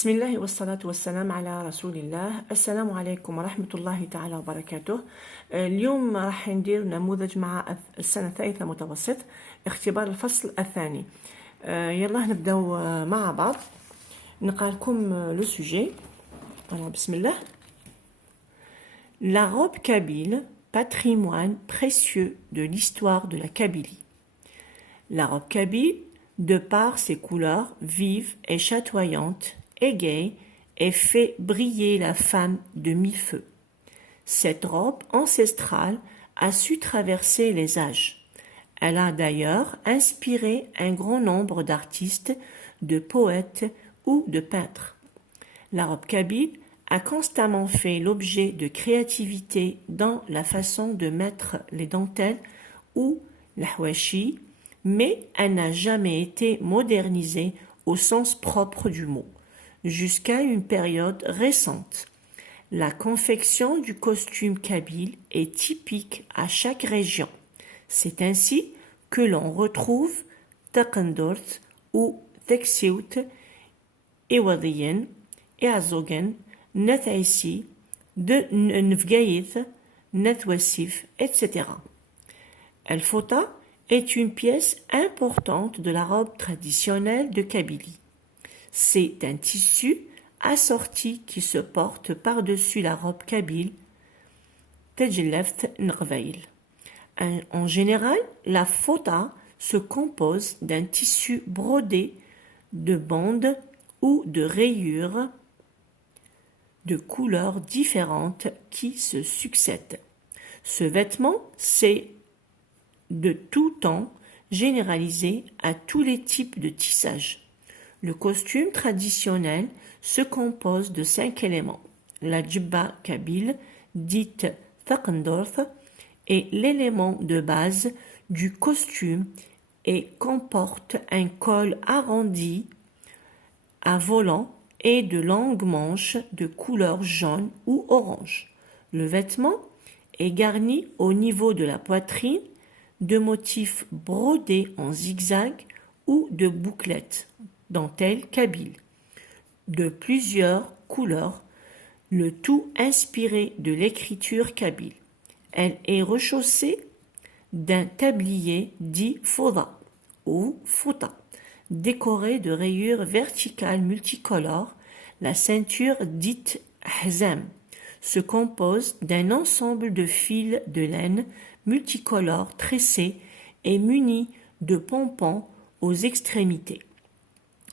بسم الله والصلاة والسلام على رسول الله. السلام عليكم ورحمة الله تعالى وبركاته. اليوم راح ندير نموذج مع السنة الثالثة متوسط، اختبار الفصل الثاني. يلا نبداو مع بعض. نقرأ لكم لو سوجي. بسم الله. La robe kabyle, patrimoine précieux de l'histoire de la Kabylie. La robe kabyle, de par ses couleurs vives et chatoyantes, égaye et fait briller la femme de mille feux. Cette robe ancestrale a su traverser les âges. Elle a d'ailleurs inspiré un grand nombre d'artistes, de poètes ou de peintres. La robe kabyle a constamment fait l'objet de créativité dans la façon de mettre les dentelles ou l'ahwashi, mais elle n'a jamais été modernisée au sens propre du mot, jusqu'à une période récente. La confection du costume kabyle est typique à chaque région. C'est ainsi que l'on retrouve Taqendort ou Teksiout, Ewadiyen, Eazogen, Nethaïsi, de Nvgaïth, Netwassif, etc. El Fota est une pièce importante de la robe traditionnelle de Kabylie. C'est un tissu assorti qui se porte par-dessus la robe kabyle, Tejleft Nrvail. En général, la fota se compose d'un tissu brodé de bandes ou de rayures de couleurs différentes qui se succèdent. Ce vêtement s'est de tout temps généralisé à tous les types de tissage. Le costume traditionnel se compose de 5 éléments. La djibba kabyle, dite Taqendorf, est l'élément de base du costume et comporte un col arrondi à volant et de longues manches de couleur jaune ou orange. Le vêtement est garni au niveau de la poitrine de motifs brodés en zigzag ou de bouclettes, dentelle kabyle, de plusieurs couleurs, le tout inspiré de l'écriture kabyle. Elle est rechaussée d'un tablier dit foda ou fouta, décoré de rayures verticales multicolores. La ceinture dite hzam se compose d'un ensemble de fils de laine multicolores tressés et munis de pompons aux extrémités.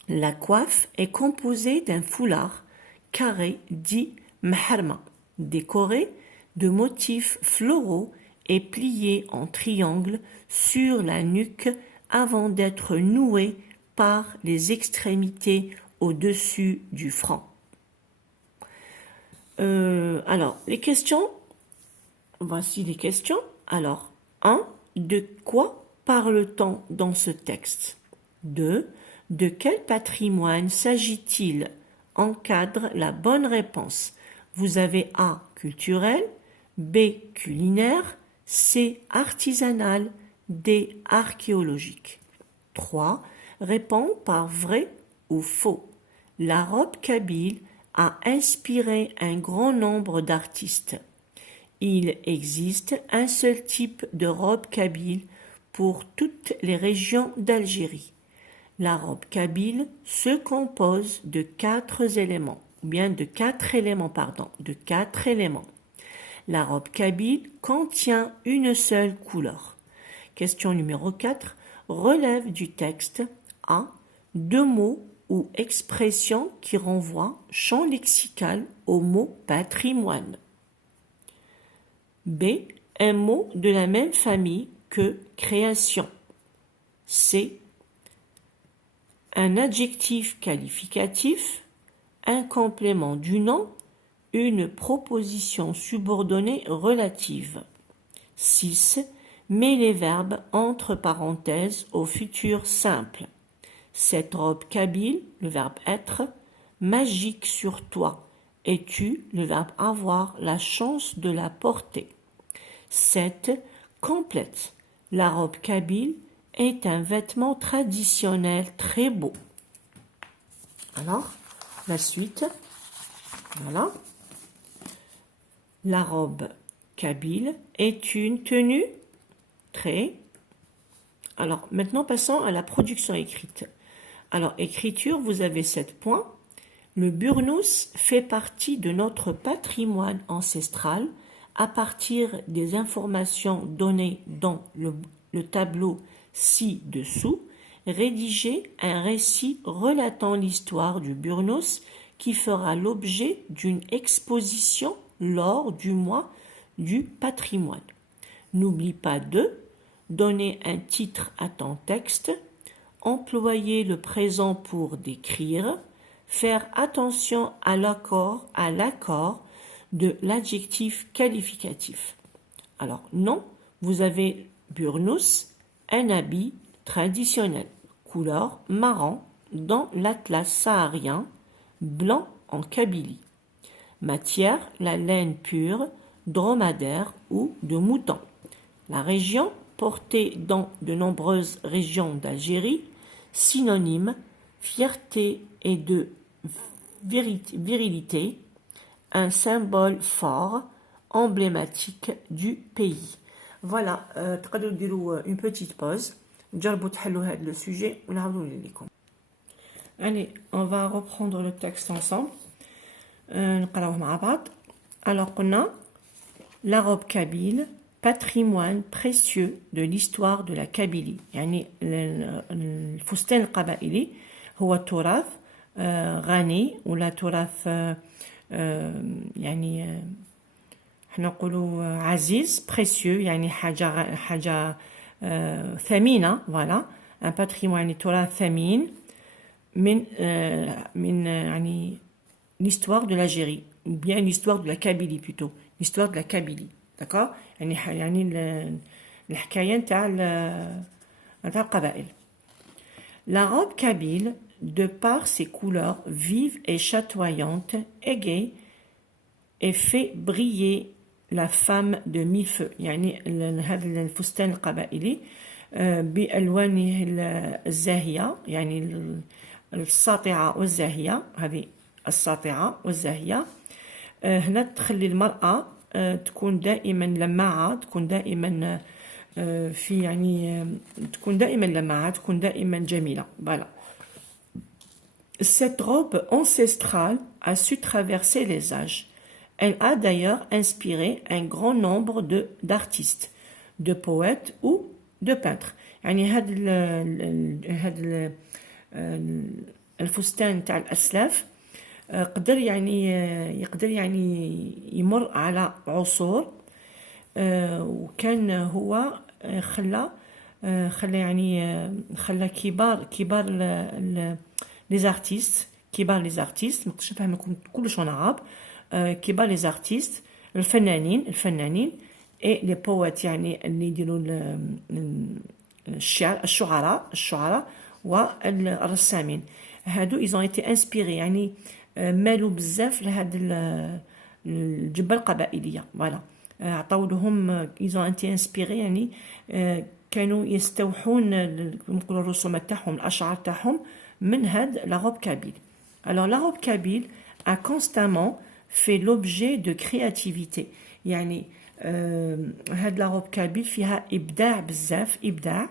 La coiffe est composée d'un foulard carré dit maharma, décoré de motifs floraux et plié en triangle sur la nuque avant d'être noué par les extrémités au-dessus du front. Alors, les questions. Voici les questions. Alors, 1. De quoi parle-t-on dans ce texte? 2. De quel patrimoine s'agit-il? Encadre la bonne réponse. Vous avez A. Culturel, B. Culinaire, C. Artisanal, D. Archéologique. 3. Réponds par vrai ou faux. La robe kabyle a inspiré un grand nombre d'artistes. Il existe un seul type de robe kabyle pour toutes les régions d'Algérie. La robe kabyle se compose de 4 éléments. La robe kabyle contient une seule couleur. Question numéro 4. Relève du texte A. 2 mots ou expressions qui renvoient, champ lexical, au mot patrimoine. B. Un mot de la même famille que création. C. Un adjectif qualificatif, un complément du nom, une proposition subordonnée relative. 6. Mets les verbes entre parenthèses au futur simple. Cette robe kabyle, le verbe être, magique sur toi. Es-tu, le verbe avoir, la chance de la porter. 7. Complète. La robe kabyle est un vêtement traditionnel très beau. Alors, la suite. Voilà. La robe kabyle est une tenue très. Alors, maintenant, passons à la production écrite. Alors, écriture, vous avez 7 points. Le burnous fait partie de notre patrimoine ancestral à partir des informations données dans le tableau ci-dessous. Rédiger un récit relatant l'histoire du burnous qui fera l'objet d'une exposition lors du mois du patrimoine. N'oublie pas de donner un titre à ton texte, employer le présent pour décrire, faire attention à l'accord de l'adjectif qualificatif. Alors, non, vous avez burnous, un habit traditionnel, couleur marron dans l'Atlas saharien, blanc en Kabylie. Matière, la laine pure, dromadaire ou de mouton. La région, portée dans de nombreuses régions d'Algérie, synonyme, fierté et de virilité, un symbole fort, emblématique du pays. Voilà, تقدروا ديروا une petite pause, جربوا تحلوا هذا le sujet ونعاودوا لكم. Allez, on va reprendre le texte ensemble. نقراوه مع بعض. Alors قلنا la robe kabyle, patrimoine précieux de l'histoire de la Kabylie. يعني الفستان القبائلي هو تراث غني ولا تراث يعني احنا نقولوا عزيز précieux يعني حاجة ثمينة voilà un patrimoine يعني تراث ثمين من يعني l'histoire de l'Algérie ou bien l'histoire de la Kabylie plutôt l'histoire de la Kabylie d'accord يعني الحكاية نتاع القبائل. La robe kabyle, de par ses couleurs vives et chatoyantes, égayent et fait briller la femme de mille feux. يعني هذا الفستان القبائلي بألوانه الزاهية يعني الساطعة والزاهية هذه الساطعة والزاهية هنا تخلي المرأة تكون دائما لماعة تكون دائما في يعني تكون دائما لماعة تكون دائما جميلة voilà. Cette robe ancestrale a su traverser les âges. Elle a d'ailleurs inspiré un grand nombre d'artistes, de poètes ou de peintres. يعني هذا الفستان تاع الأسلاف يقدر يعني يمر على عصور وكان هو خلى يعني خلى كبار les artistes ما نقدرش نفهمكم كلش وانا عرب كبار les artistes الفنانين et les poètes يعني اللي يديروا الشعراء والرسامين هادو ils ont été inspirés يعني مالوا بزاف لهاد الجبة القبائلية فوالا عطاو لهم ils ont été inspirés يعني كانوا يستوحون نقولوا الرسومات تاعهم الاشعار تاعهم من هاد la robe kabyle. Alors la robe kabyle a constamment fait l'objet de créativité يعني هاد la robe kabyle فيها إبداع بزاف إبداع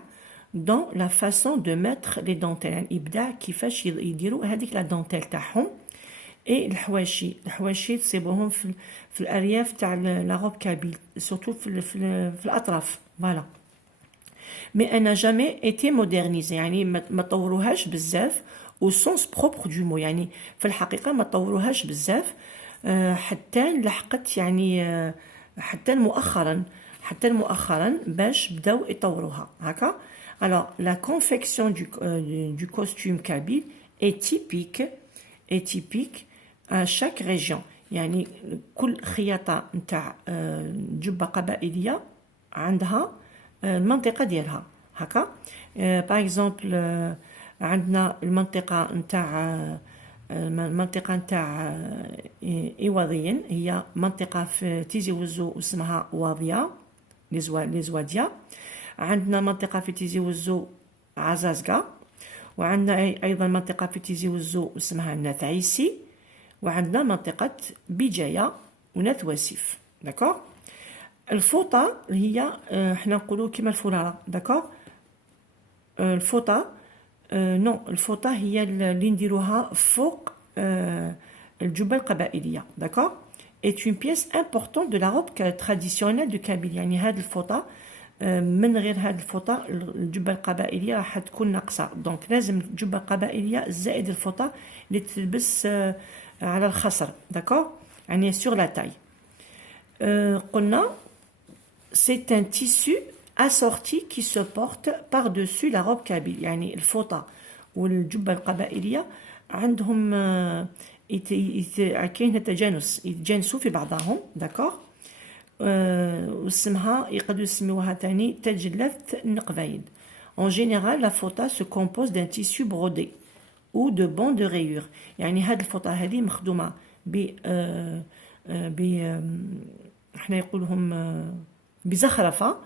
dans la façon de mettre les dentelles يعني إبداع كيفاش يديروا هذيك لا دونتيل تاعهم et الحواشي تصيبوهم في الأرياف تاع la robe kabyle surtout في الأطراف voilà. Mais elle n'a jamais été modernisée يعني ما طوروهاش بزاف au sens propre du mot يعني في الحقيقة ما طوروهاش بزاف حتى لحقت يعني حتى مؤخرا باش بداو يطوروها هكا. Alors la confection du costume kabyle est typique à chaque région يعني كل خياطة نتاع جبة قبائلية عندها المنطقة ديالها هكا. باغ اكزومبل عندنا المنطقة نتاع إيواضيين هي منطقة في تيزي وزو اسمها واضية لي زوادية. عندنا منطقة في تيزي وزو عزازقة وعندنا أيضا منطقة في تيزي وزو اسمها النتعيسي وعندنا منطقة بجاية ونات واسيف. داكور. الفوطة هي حنا نقولوا كيما الفرارة. داكور. الفوطة نو، الفوطة هي اللي نديروها فوق الجبة القبائلية. داكور. est une pièce importante de la robe traditionnelle de Kabylie. يعني هاد الفوطة من غير هاد الفوطة الجبة القبائلية راح تكون ناقصة. دونك لازم الجبة القبائلية زائد الفوطة اللي تلبس على الخصر. داكور. يعني sur la taille. قلنا c'est un tissu assorti qui se porte par-dessus la robe kabyle. يعني الفوطة والجبة القبائلية عندهم كاين تجانس، يتجانسوا في بعضهم. داكور. واسمها يقدروا يسميوها تاني تجلث النقبايل. En général, la fauta se compose d'un tissu brodé ou de bandes de rayures. يعني هاد الفوطة هذه مخدومة احنا يقولهم بزخرفة،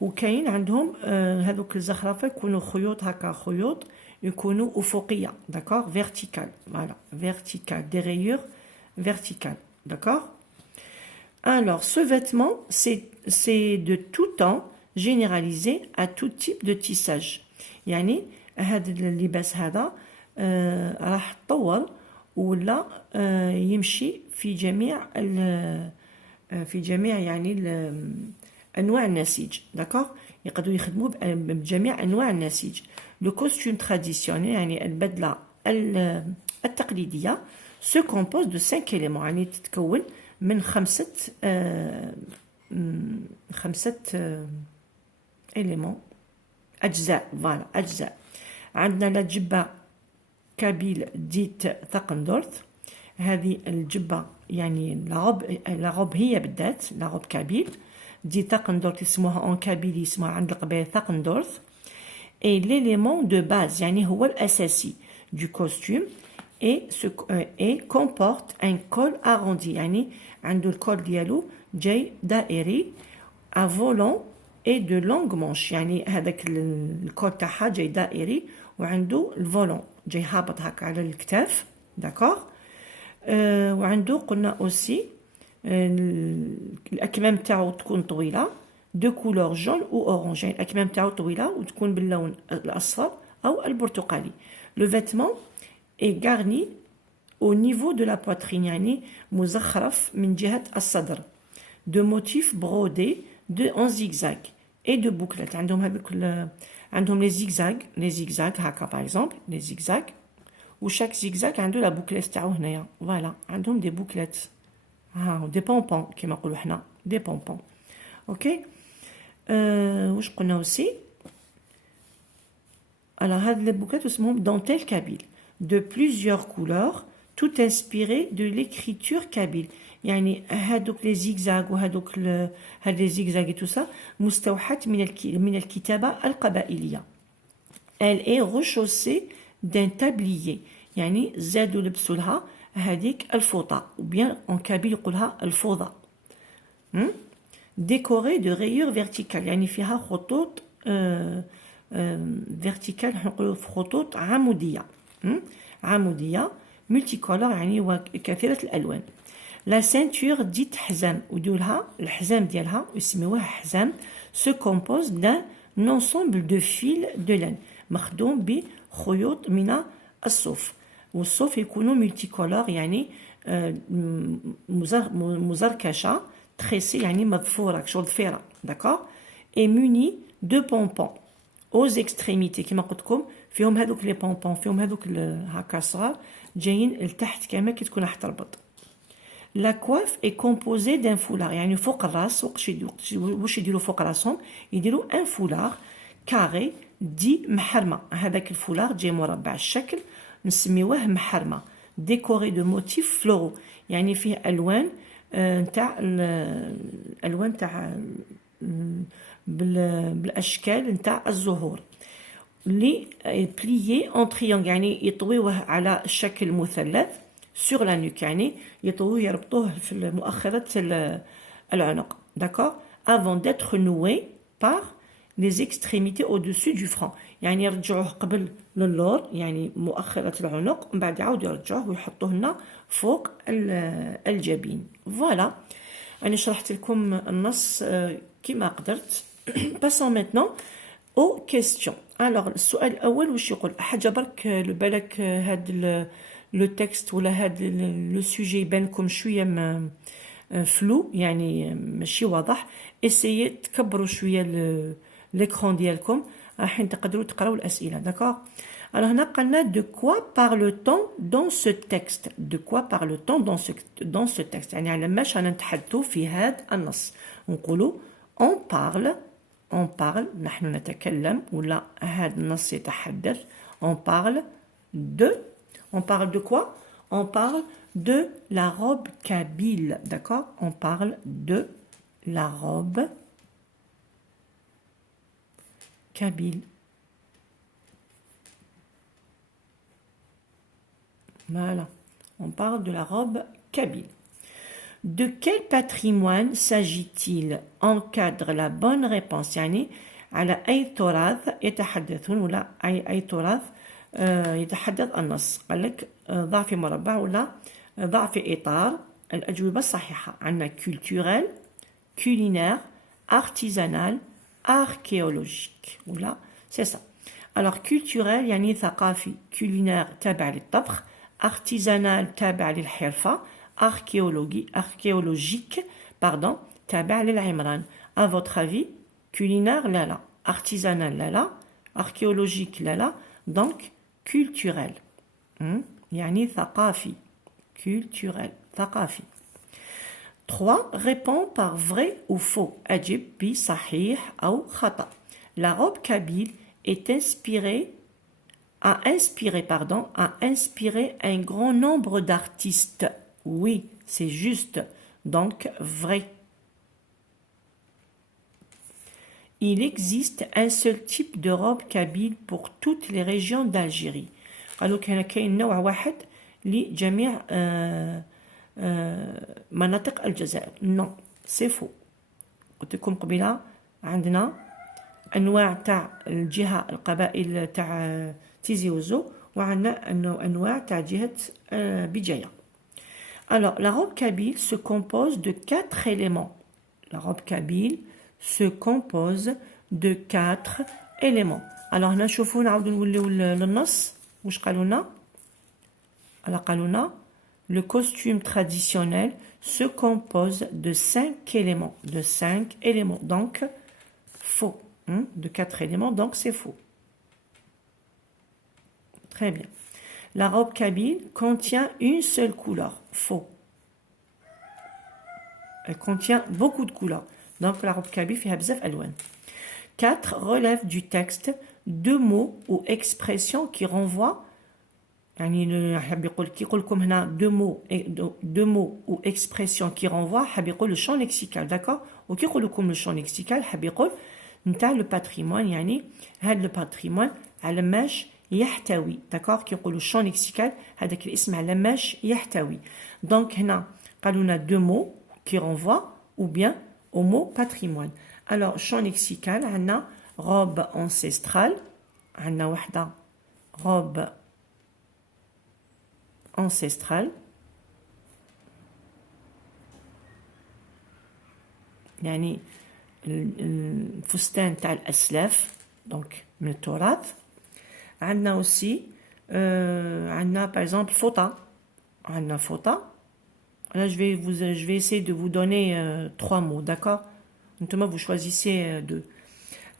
وكاين عندهم هذوك الزخرفة يكونوا خيوط هكا، خيوط يكونوا أفقية. داكور. vertical. Voilà. vertical. Des rayures verticales. D'accord. Alors, ce vêtement, c'est de tout temps généralisé à tout type de tissage. يعني هذا اللباس هذا راح تطور ولا يمشي في جميع يعني أنواع النسيج. داكور. يقدروا يخدموا بجميع أنواع النسيج. لو كوستيوم تراديسيونيل يعني البدلة التقليدية se compose de 5 éléments. يعني تتكون من خمسة éléments أجزاء. فوالا أجزاء. عندنا لا جبة كابيل ديت ثقندورت. هذه الجبة يعني لاغوب هي بالذات لاغوب كابيل دي ثقندورت يسموها اون كابيلي يسموها عند القبائل ثقندورت. et l'élément de base يعني هو الأساسي du costume et comporte un col arrondi. يعني عنده الكول ديالو جاي دائري à volant et de longues manches. يعني هذاك الكول تاعها جاي دائري وعنده الفولون جاي هابط هكا على الكتاف. داكور. وعنده قلنا اوسي الأكمام تاعو تكون طويلة دو كولور جون او اورانج. يعني الأكمام تاعو طويلة وتكون باللون الأصفر أو البرتقالي. لو فيتمون est garni au niveau de la poitrine. يعني مزخرف من جهة الصدر de motifs brodés en zigzag et de bouclettes. عندهم هذوك عندهم les zigzags هكا par exemple les zigzags وشاك زيغزاك عنده لا بوكليت تاعو هنايا. فوالا عندهم دي بوكليت دي بونبون كيما نقولوا حنا دي بونبون. اوكي. واش قلنا اوسي. alors هاد لي بوكليت اسمهم دونتيل كابيل de plusieurs couleurs tout inspiré de l'écriture kabyle. يعني هادوك لي زيغزاغ وهادوك هاد لي زيغزاغ tout ça مستوحاة من الكتابة القبائلية. elle est rechaussée d'un tablier. يعني زادوا لبسوا لها هذيك الفوطة وبيان اون كابيل يقولها الفوضى. décorée de rayures verticales. يعني فيها خطوط verticales نقولوا خطوط عمودية. عمودية multicolore يعني وكثيرة الألوان. لا ceinture ديت حزام ودولها الحزام ديالها يسميوها حزام se compose d'un ensemble de fils de laine مخدوم بخيوط من الصوف. والصوف يكونوا multicolore يعني مزركشة تريسي يعني مضفورة شغل ضفيرة. داكور. et muni de pompons aux extrémités كما قلت لكم فيهم هذوك لي بونبون فيهم هذوك هكا صغار جايين لتحت كما كي تكون راح تربط. لا كواف اي كومبوزي دان فولار يعني فوق الراس واش يديروا فوق راسهم يديروا ان فولار كاري دي محرمه. هذاك الفولار جاي مربع الشكل نسميوه محرمه ديكوري دو موتيف فلورو يعني فيه الوان نتاع الالوان تاع بالاشكال نتاع الزهور لي بليي اون تريونغ يعني يطويوه على شكل مثلث sur la nuque يعني يطووه يربطوه في مؤخرة العنق. d'accord. avant d'être noué par les extrémités au-dessus du front. يعني يرجعوه قبل للور يعني مؤخرة العنق ومن بعد يعاودوا يرجعوه ويحطوه هنا فوق الجبين. فوالا أنا شرحت لكم النص كما قدرت. Passons maintenant aux questions. Alors السؤال الأول واش يقول؟ حاجة برك بالك هاد لو تكست ولا هاد لو سوجي يبان لكم شوية فلو يعني ماشي واضح. اسيي تكبروا شوية l'écran ديالكم راح تقدروا تقراو الأسئلة. داكوغ. Alors هنا قالنا de quoi parle-t-on dans ce texte? De quoi parle-t-on dans ce texte؟ يعني على ماش رانا نتحدثوا في هذا النص. نقولوا on parle نحن نتكلم ولا هذا النص يتحدث. On parle de quoi? On parle de la robe kabyle, d'accord? On parle de la robe kabyle. Voilà, on parle de la robe kabyle. De quel patrimoine s'agit-il? Encadre la bonne réponse. يعني على أي تراث يتحدثون ولا أي تراث يتحدث النص. قال لك ضع في مربع ولا ضع في إطار الأجوبة الصحيحة. عندنا culturel, culinaire, artisanal, archéologique. ولا c'est ça. Alors culturel يعني ثقافي. culinaire تابع للطبخ. artisanal تابع للحرفة. archéologique pardon تابع للعمران. À votre avis culinaire لا لا, artisanal لا لا, archéologique لا لا, donc culturel يعني ثقافي. culturel ثقافي. 3. Réponds par vrai ou faux. أجب بصحيح أو خطأ. La robe kabyle est a inspiré un grand nombre d'artistes. Oui, c'est juste. Donc, vrai. Il existe un seul type de robe kabyle pour toutes les régions d'Algérie. قالوا كاين نوع واحد لجميع مناطق الجزائر. Non, c'est faux. قلت لكم قبيله عندنا انواع تاع الجهه القبائل تاع تيزي وزو وعندنا انواع تاع جهه بجايه. Alors, la robe kabyle se compose de 4 éléments. La robe kabyle se compose de 4 éléments. Alors, هنا نشوفوا نعاودوا نوليو للنص. واش قالوا لنا؟ قالوا لنا le costume traditionnel se compose de 5 éléments. De 5 éléments. Donc, faux. De 4 éléments, donc c'est faux. Très bien. La robe kabyle contient une seule couleur. Faux. Elle contient beaucoup de couleurs. Donc la robe kabyle fait bzaf alwan. 4. Relève du texte 2 mots ou expressions qui renvoient. يعني حاب يقول كي يقول لكم هنا 2 mots ou expressions qui renvoient حاب يقول le champ lexical. D'accord. وكي يقول لكم le champ lexical حاب يقول نتاع لو باتريمون يعني هذا لو باتريمون على ماش يحتوي. داكوغ كي يقولوا شون ليكسيكال هذاك الاسم على ماش يحتوي. دونك هنا قالوا لنا 2 mots qui renvoient ou bien au mot patrimoine. Alors champ lexical عندنا robe ancestrale. عندنا وحده robe ancestrale يعني الفستان تاع الأسلاف دونك من التراث. عندنا aussi عندنا par exemple فوطة. عندنا فوطة. Là je vais essayer de vous donner 3 mots, d'accord? Notamment vous choisissez 2.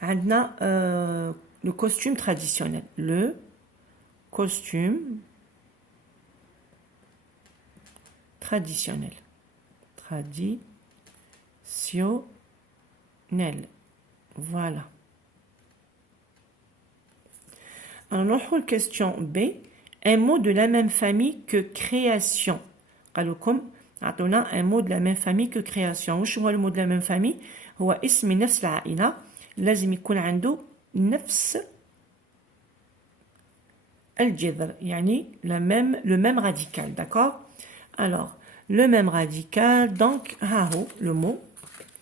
عندنا le costume traditionnel. Le costume traditionnel. Voilà. Alors, nous la question B. Un mot de la même famille que création. قالوا لكم عطونا un mot de la même famille que création. واش هو المو de la même famille؟ هو اسم نفس العائلة لازم يكون عنده نفس الجذر يعني le même radical. D'accord? Alors, le même radical, donc, le mot.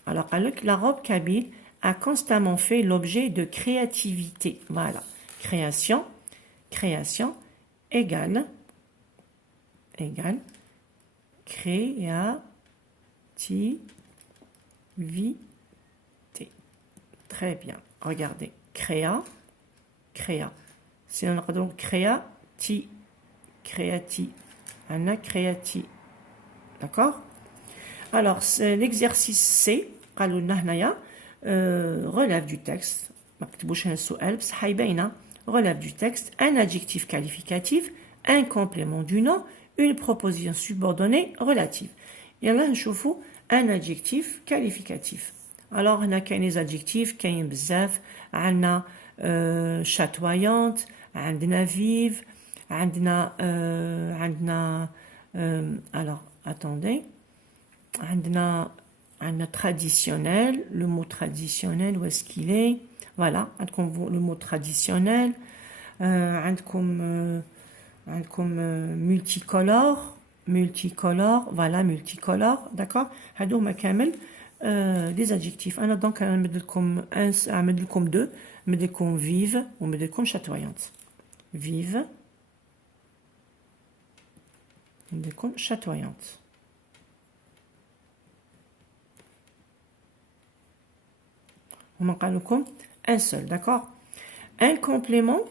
Alors, la robe kabyle a constamment fait l'objet de créativité. Voilà. Création, création, égale, créativité. Très bien. Regardez. Créa. Si on a donc créati. On a créati. D'accord? Alors, l'exercice C, relève du texte. Relève du texte un adjectif qualificatif, un complément du nom, une proposition subordonnée relative. Et là, nous avons un adjectif qualificatif. Alors, on a les adjectifs, كاين بزاف, عندنا chatoyante, عندنا vive, عندنا alors, attendez, عندنا traditionnel, le mot traditionnel, où est-ce qu'il est? Voilà, le mot traditionnel, عندكم multicolore, voilà, multicolore, d'accord? هادوما كامل des adjectifs. انا دونك نمد لكم deux, نمد لكم vive ونمد لكم chatoyante. Vive, نمد لكم chatoyante. On قال لكم un seul, d'accord? Un complément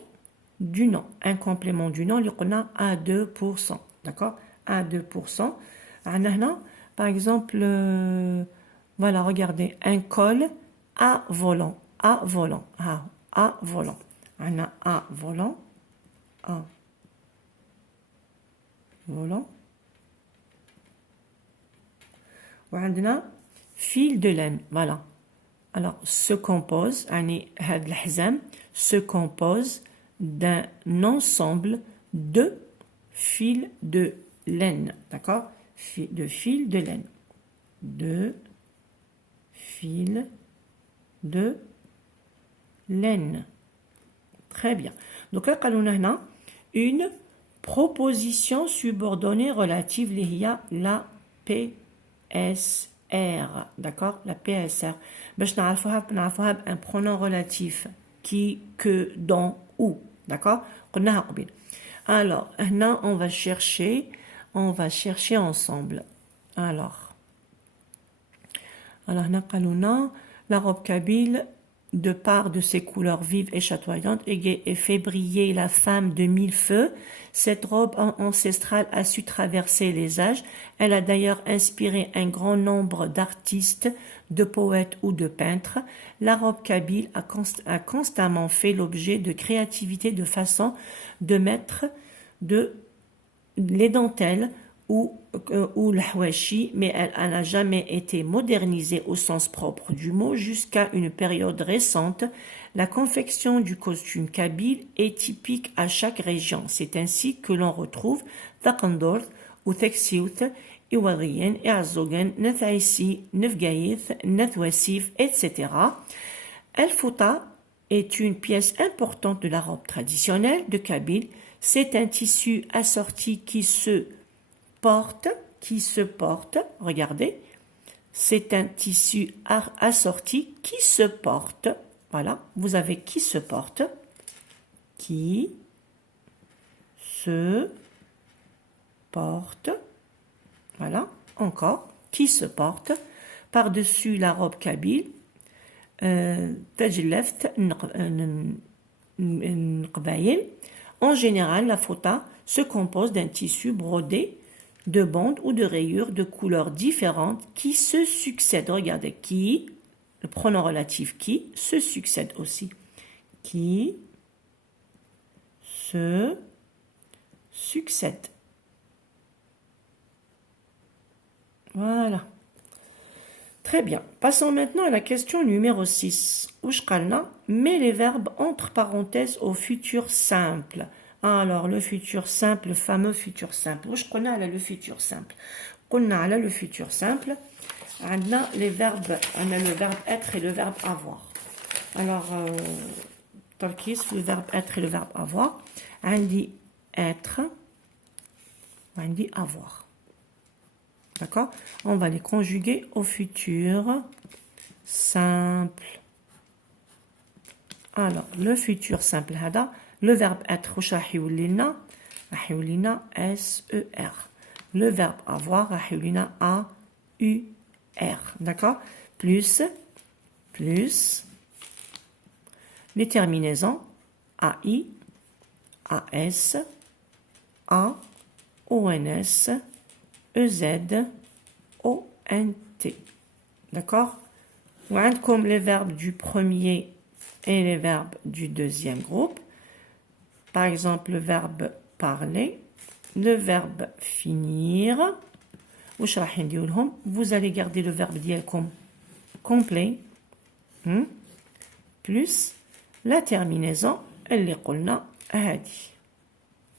du nom. Un complément du nom, on a à 2%, d'accord? À 2%. Par exemple, voilà, regardez, un col à volant. À volant. À volant. On a à volant. À volant. On a fil de laine. Voilà. Alors, se compose d'un ensemble de fils de laine. D'accord? De fils de laine. De fils de laine. Très bien. Donc, là, on a une proposition subordonnée relative à la PSR. D'accord? La PSR. Un pronom relatif qui, que, dont, ou. D'accord? Alors, là, on va chercher ensemble. Alors, la robe kabyle, de part de ses couleurs vives et chatoyantes, et fait briller la femme de mille feux. Cette robe ancestrale a su traverser les âges. Elle a d'ailleurs inspiré un grand nombre d'artistes, de poètes ou de peintres. La robe kabyle a constamment fait l'objet de créativité de façon de mettre les dentelles ou le hawashi, mais elle n'a jamais été modernisée au sens propre du mot jusqu'à une période récente. La confection du costume kabyle est typique à chaque région. C'est ainsi que l'on retrouve Taqandour ou Teksiout, Iwadien, Eazogan, Nathaïsi, Nefgaïth, Nathwassif, etc. El Fouta est une pièce importante de la robe traditionnelle de Kabyle. C'est un tissu assorti qui se porte, regardez, c'est un tissu assorti qui se porte, voilà, vous avez qui se porte, voilà, encore, qui se porte, par-dessus la robe kabyle, tajleft, en général, la fouta se compose d'un tissu brodé de bandes ou de rayures de couleurs différentes qui se succèdent. Regardez, qui, le pronom relatif qui, se succède aussi. Qui se succède. Voilà. Très bien. Passons maintenant à la question numéro 6. Oushkalna met les verbes entre parenthèses au futur simple. Alors, le futur simple, le fameux futur simple. Oushkalna a le futur simple. On a le futur simple. On a les verbes, on a le verbe être et le verbe avoir. Alors, talkis, le verbe être et le verbe avoir. On dit être, on dit avoir. D'accord? On va les conjuguer au futur simple. Alors, le futur simple هذا, le verbe être واش راح يولي لنا؟ راح يولي لنا SER. Le verbe avoir راح يولي لنا AUR. D'accord? Plus les terminaisons AI, AS, A, ONS, EZ, ONT. D'accord? Comme les verbes du premier et les verbes du deuxième groupe. Par exemple, le verbe parler, le verbe finir. Vous allez garder le verbe ديالكم complet plus la terminaison اللي قلنا هذه.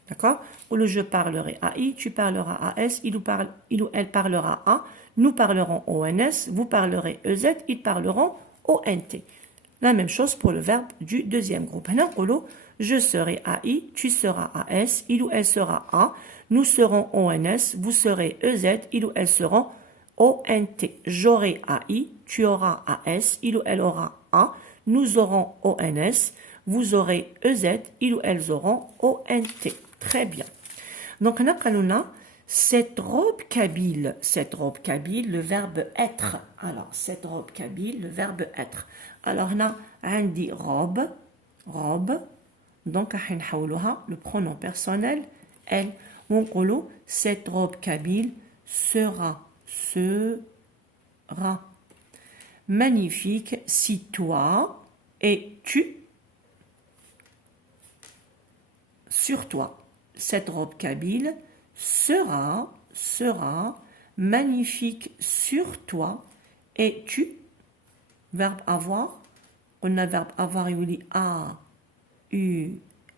D'accord? Ou le je parlerai AI, tu parleras AS, il ou elle parlera A, nous parlerons ONS, vous parlerez EZ, ils parleront ONT. La même chose pour le verbe du deuxième groupe. Je serai AI, tu seras AS, il ou elle sera A, nous serons ONS, vous serez EZ, il ou elle seront ONT. J'aurai AI, tu auras AS, il ou elle aura A, nous aurons ONS, vous aurez EZ, ils ou elles auront ONT. Très bien. Donc, on a cette robe kabyle, le verbe être. Alors, cette robe kabyle, le verbe être. Alors, on a dit robe. Donc, on a le pronom personnel, elle. On dit cette robe kabyle sera magnifique si toi et tu sur toi. Cette robe kabyle sera magnifique sur toi et tu, verbe avoir, on a verbe avoir, il dit A, U,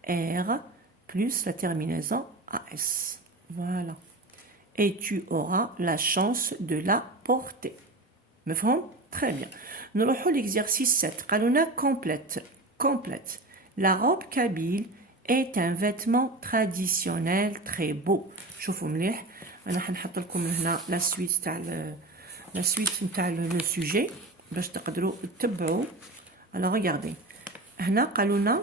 R, plus la terminaison AS. Voilà. Et tu auras la chance de la porter. Me font? Très bien. Nous allons l'exercice 7. Qaluna complète. La robe kabyle est un vêtement traditionnel très beau. شوفوا مليح انا حنحط لكم هنا لا سويت نتاع لو سوجي باش تقدروا تتبعوا. alors regardez هنا قالوا لنا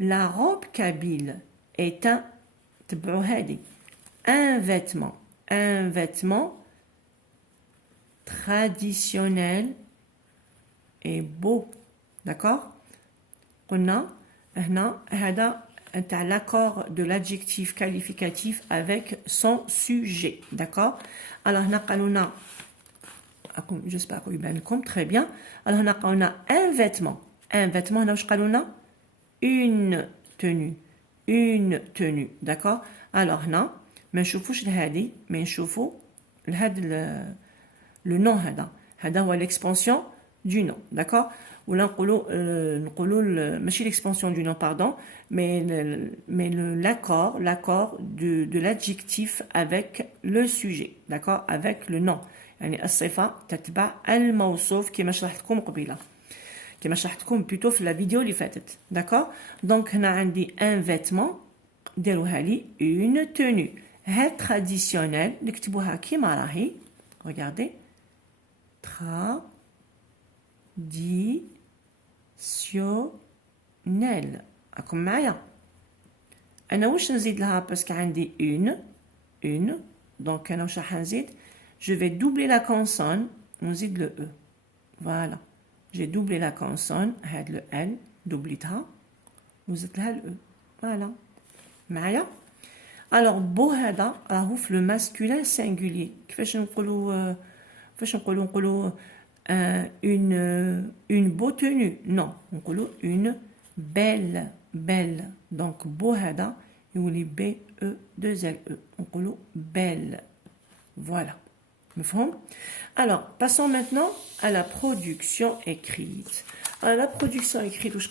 la robe kabyle est un تبعوا هذه un vêtement traditionnel et beau. d'accord? قلنا هنا هذا l'accord de l'adjectif qualificatif avec son sujet. D'accord? Alors, j'espère que vous avez compris très bien. Alors, on a un vêtement. On a une tenue. D'accord? Alors, ما نشوفوش هذه mais نشوفوا le nom هذا هو l'expansion du nom. D'accord? Ou là, ماشي l'expansion du nom, pardon, mais l'accord de l'adjectif avec le sujet, d'accord, avec le nom. يعني الصفة تتبع الموصوف كما شرحت لكم قبيله كما شرحت لكم plutôt في la vidéo اللي فاتت. d'accord. donc هنا عندي un vêtement ديروها لي une tenue. هاد traditionnel نكتبوها كيما راهي. regardez traditionnel. راكم معايا؟ انا واش نزيد لها باسكو عندي une donc انا واش راح نزيد je vais doubler la consonne ونزيد le e. voilà j'ai doublé la consonne هاد le l دوبليتها وزدت لها le e. voilà معايا؟ alors beau هذا راهو في le masculin singulier. كيفاش نقولوا une beau tenue. Non, on dit une belle. Donc, beau hada, il y a B, E, 2 L, E. On dit belle. Voilà. Alors, passons maintenant à la production écrite. Alors, la production écrite, où je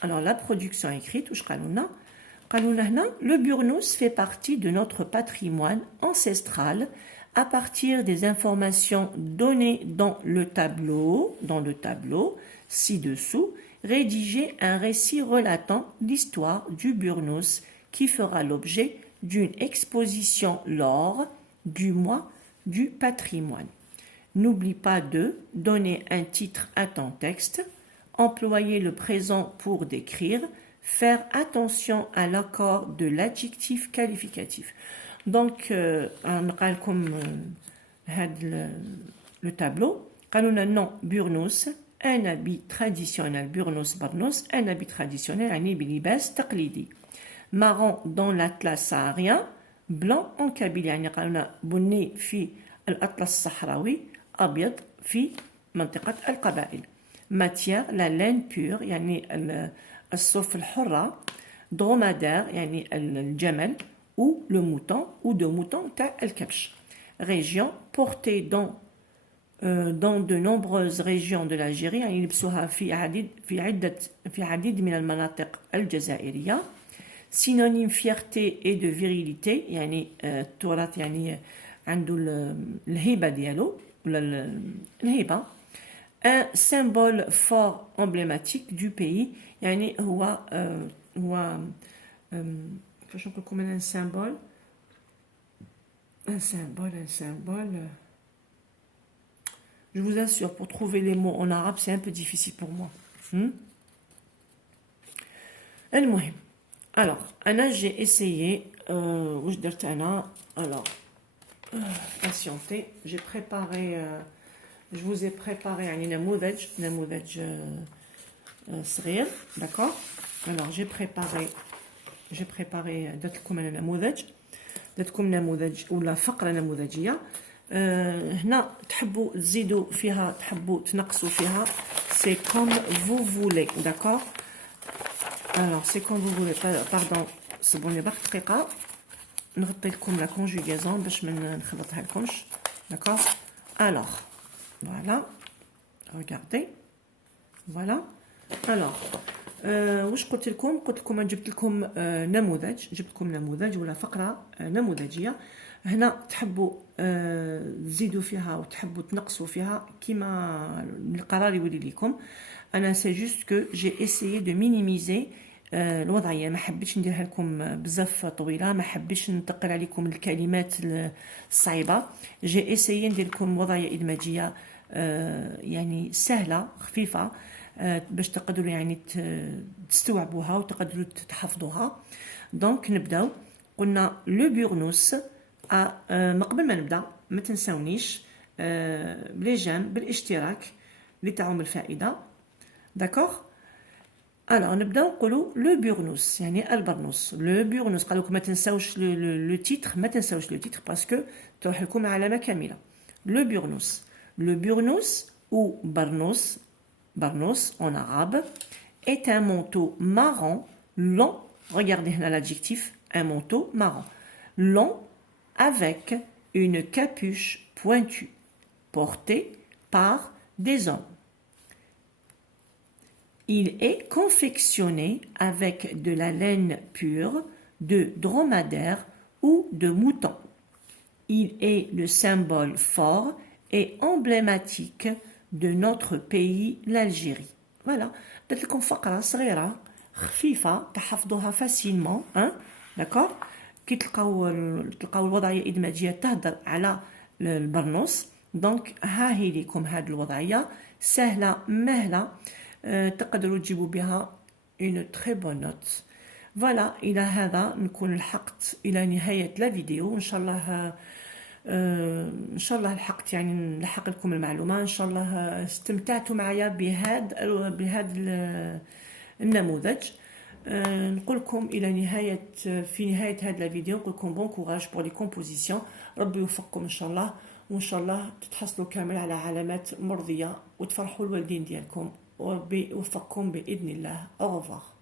alors, la production écrite, où je le burnous fait partie de notre patrimoine ancestral à partir des informations données dans le tableau ci-dessous. Rédiger un récit relatant l'histoire du burnous qui fera l'objet d'une exposition lors du mois du patrimoine. N'oublie pas de donner un titre à ton texte, employer le présent pour décrire, faire attention à l'accord de l'adjectif qualificatif. Donc, on a comme le tableau. On a non burnous, un habit traditionnel, burnous barnous, un habit traditionnel, un bilibas taqlidi. Marron dans l'Atlas saharien, blanc en Kabylie. يعني قالنا بني في الأطلس الصحراوي أبيض في منطقة القبائل. Matière la laine pure يعني الصوف الحرة. Dromadaire يعني الجمل ou le mouton ou de mouton تاع الكبش. Région portée dans de nombreuses régions de l'Algérie يعني يلبسوها في عديد من المناطق الجزائرية. Synonyme fierté et de virilité يعني التراث يعني عنده الهيبة ديالو ولا الهيبة. Un symbole fort emblématique du pays يعني هو كيفاش نقول لكم un symbole je vous assure pour trouver les mots en arabe c'est un peu difficile pour moi. المهم alors j'ai essayé واش درت انا alors patientez j'ai préparé je vous ai préparé يعني نموذج صغير d'accord alors j'ai préparé درت لكم انا نموذج ولا فقره نموذجيه هنا تحبوا تزيدوا فيها تحبوا تنقصوا فيها c'est comme vous voulez d'accord alors c'est comme vous voulez pardon صبوني برك دقيقه نغطي لكم لا كونجوغازون باش ما نخلطها لكمش d'accord alors voilà regardez voilà alors واش قلت لكم جبت لكم نموذج ولا فقره نموذجيه هنا تحبوا تزيدوا فيها وتحبوا تنقصوا فيها كيما القرار يولي لكم انا سي جوست كو جي اسيي دو مينيميزي الوضعيه ما حبيتش نديرها لكم بزاف طويله ما حبيتش نثقل عليكم الكلمات الصعيبه جي اسيي ندير لكم وضعيه ادماجيه يعني سهله خفيفه باش تقدروا يعني تستوعبوها وتقدروا تحفظوها دونك نبداو قلنا لو بورنوس ما قبل ما نبدا ما تنساونيش بلي جيم بالاشتراك اللي تعم الفائده داكوغ alors نبداو نقولوا لو بورنوس يعني البرنوس لو بورنوس قالوا لكم ما تنساوش لو تيتر ما تنساوش لو تيتر باسكو تروح لكم علامه كامله لو بورنوس ou barnos en arabe est un manteau marron long regardez là l'adjectif un manteau marron long avec une capuche pointue portée par des hommes. Il est confectionné avec de la laine pure, de dromadaire ou de mouton. Il est le symbole fort et emblématique de notre pays, l'Algérie. Voilà. درت لكم فقرة صغيرة خفيفة تحفظوها فاسيلمون d'accord كي تلقاو الوضعيه ادماجيه تهدر على البرنوس دونك ها هي ليكم هاد الوضعيه سهله مهله تقدروا تجيبوا بها اون تري بون نوت فوالا الى هذا نكون لحقت الى نهايه لا فيديو ان شاء الله لحقت يعني نلحق لكم المعلومه ان شاء الله استمتعتوا معايا بهذا النموذج نقول لكم في نهايه هذا الفيديو نقول لكم بون كوراج بور لي كومبوزيسيون ربي يوفقكم ان شاء الله وان شاء الله تتحصلوا كامل على علامات مرضيه وتفرحوا الوالدين ديالكم وربي يوفقكم باذن الله. au revoir.